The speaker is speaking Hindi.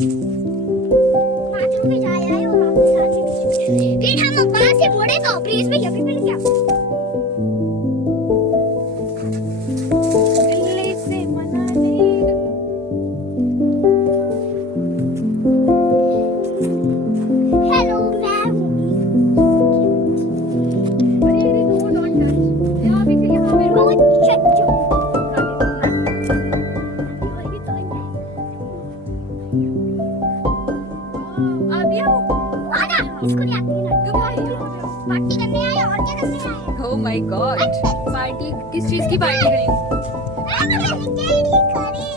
बाथरूम में जाए आए और वापस आ के बीच में फिर हम वहां से मुड़े तो प्लीज भैया भी मिल गया। दिल्ली से मनाली। हेलो मैं हूँ। अरे अरे नो डोंट टच। यहाँ भी यहाँ पे वो चच्चू अभी आओ। आजा इसको नहीं आती ना पार्टी करने आए और क्या करने आए। Oh my God! पार्टी किस चीज की पार्टी करेंगे? करी